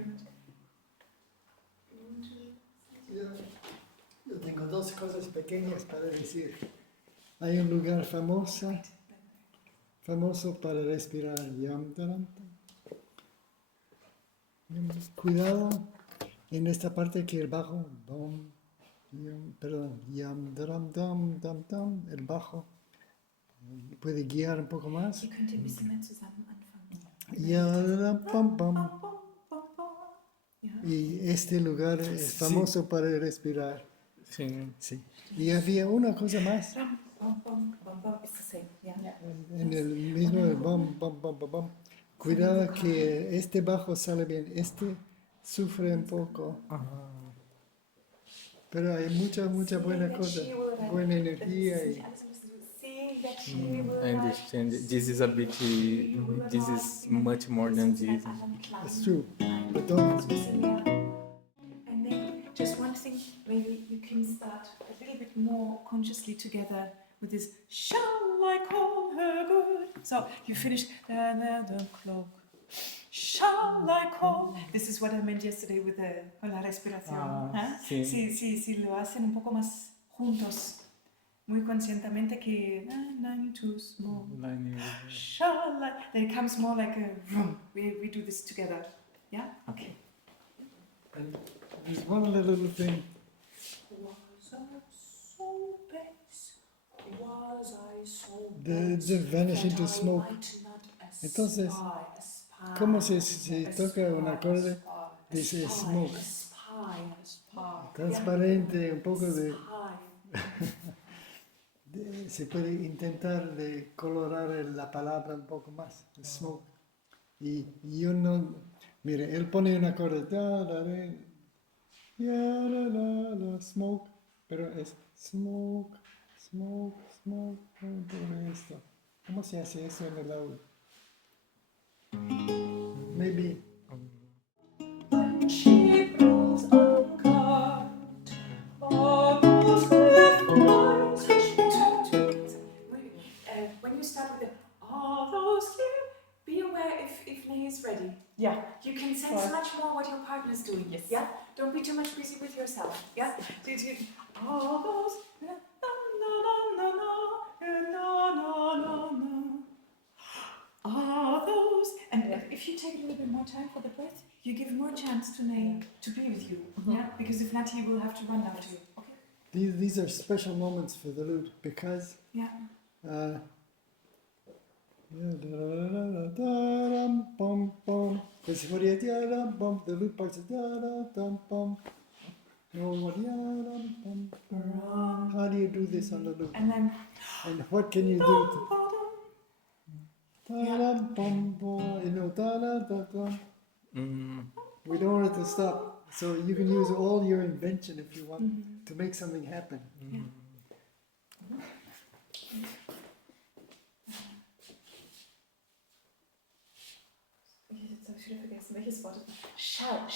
very much. Yo tengo dos cosas pequeñas para decir. Hay un lugar famoso para respirar. Cuidado en esta parte que el bajo, el bajo puede guiar un poco más. Ihr könnt ein bisschen mehr zusammen anfangen. Y este lugar es famoso para respirar. Sí. Sí. Y había una cosa más. En el mismo bom, bom, bom, bom, bom. Cuidado que este bajo sale bien, este sufre un poco. Pero hay mucha buena cosa, buena energía. Y I understand. This is a bit. This is much more than this. it's true. But don't. And then just one thing, maybe you can start a little bit more consciously together with this. Shall I call her good? So you finish the clock. Shall I call? This is what I meant yesterday with la respiración. Sí. Si lo hacen un poco más juntos, muy conscientemente que nine too small. Shall I? Then it comes more like a vroom. We do this together. Yeah. Okay. And there's one little thing. They vanish into smoke. Entonces, ¿cómo se toca un acorde? Dice smoke. Transparente, un poco de se puede intentar de colorar la palabra un poco más. Smoke. Y yo no. Mire, él pone un acorde. Smoke. Pero es smoke. Todo esto. ¿Cómo se hace eso en el audio? Maybe. When she grows uncut, all those clear lines when you start with all those clear, be aware if Lay is ready. Yeah. You can sense much more what your partner is doing. Yes. Yeah. Don't be too much busy with yourself. Yeah. All those. All those, and if you take a little bit more time for the breath, you give more chance to Nay to be with you. Yeah, because if not, he will have to run after you. Okay. These are special moments for the lute because. Yeah. Because for the lute parts how do you do this on the lute? And then. And what can you do? We don't want it to stop, so you can use all your invention if you want to make something happen. Jetzt habe ich wieder vergessen, welches Wort. Shall.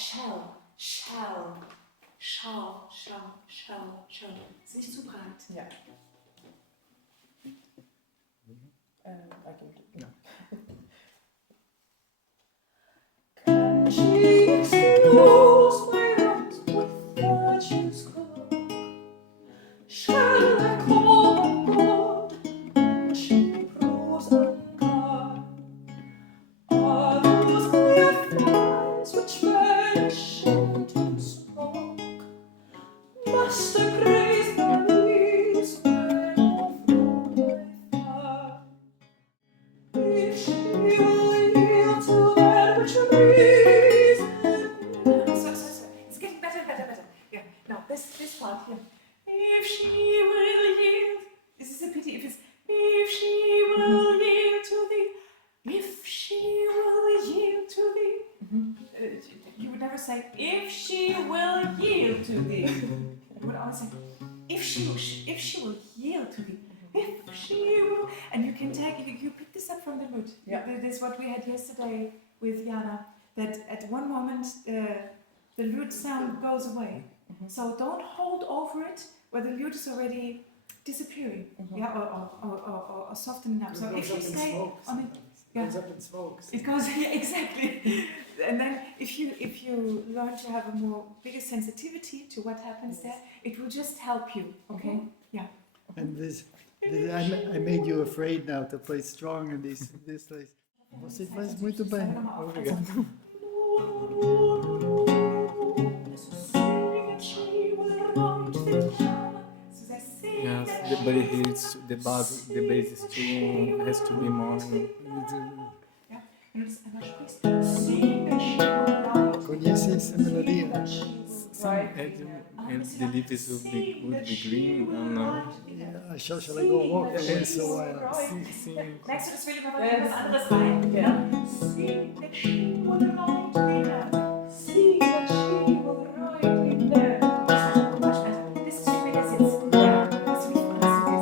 Ist nicht zu breit. Yeah. I can do it. Can she excuse my wrongs with virtue's cloak? Shall I call her good when she grows uncut? Are those clear fires which vanish into smoke? Must I praise the leaves when off my fire? If she will yield to that which reason. So. It's getting better. Yeah. Now this part here. If she will yield. This is a pity. If she will yield to thee. If she will yield to thee. You would never say if she will yield to thee. You would always say if she will yield to thee. If she will, and you can take, you pick this up from the lute. Yeah. This is what we had yesterday with Jana, that at one moment the lute sound goes away. So don't hold over it where the lute is already disappearing, or softening up. So if you stay on it, It goes up in smoke. it goes exactly. And then if you learn to have a bigger sensitivity to what happens there, it will just help you. Okay. Yeah. And I made you afraid now to play strong in this place. Você faz muito bem. Obrigado. Yes, but the base is has to be more. Conhece essa melodia? And the leaves would be green. Yeah, shall I go walk away so while? Sim. Merkst du, das will immer was anderes rein? Ja. See that she will ride me there. See that she will ride me there. This is wie das jetzt. Ja. Das ist wie das ist.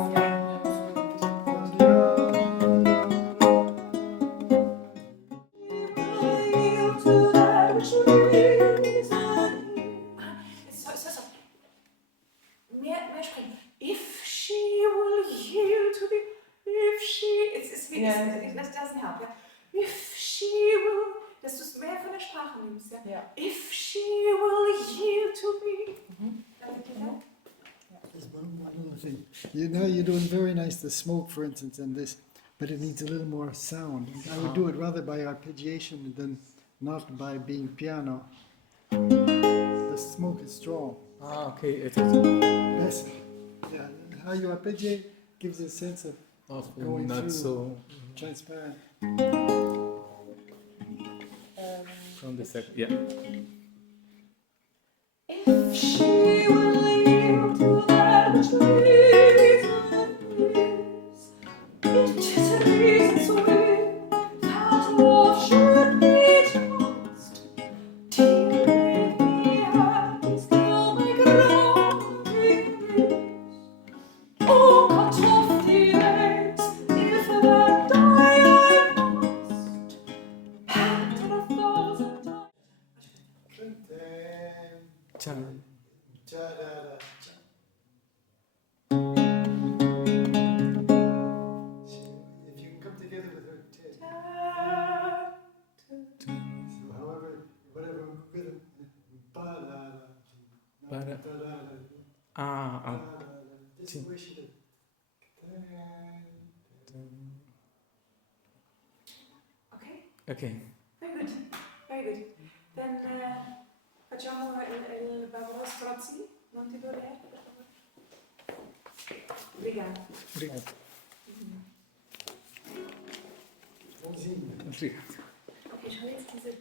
So. Mehr sprechen. If she will yield to the, that doesn't help, yeah? If she will, dass du es mehr von der Sprache nimmst, ja? Ja. If she will yield to me. There's one other thing. You know, you're doing very nice, the smoke, for instance, and this, but it needs a little more sound. I would do it rather by arpeggiation than not by being piano. The smoke is strong. Okay. It is Yes. Yeah. How you arpeggiate gives a sense of going not through, so transparent. from the second. Yeah. If she will yield to that which reason is, it is a reason's will that love should be just. Till it be happy, still make wrong. Oh, cut off the legs, if that die I must. Packed in 1,000 times. If you can come together with her, so however, whatever rhythm, this is where she did. Okay. Very good. Then facciamo il Barbara Strozzi, non ti vorrei? Obrigada. Obrigado. Bonzinho. Obrigado. Okay, schau jetzt diese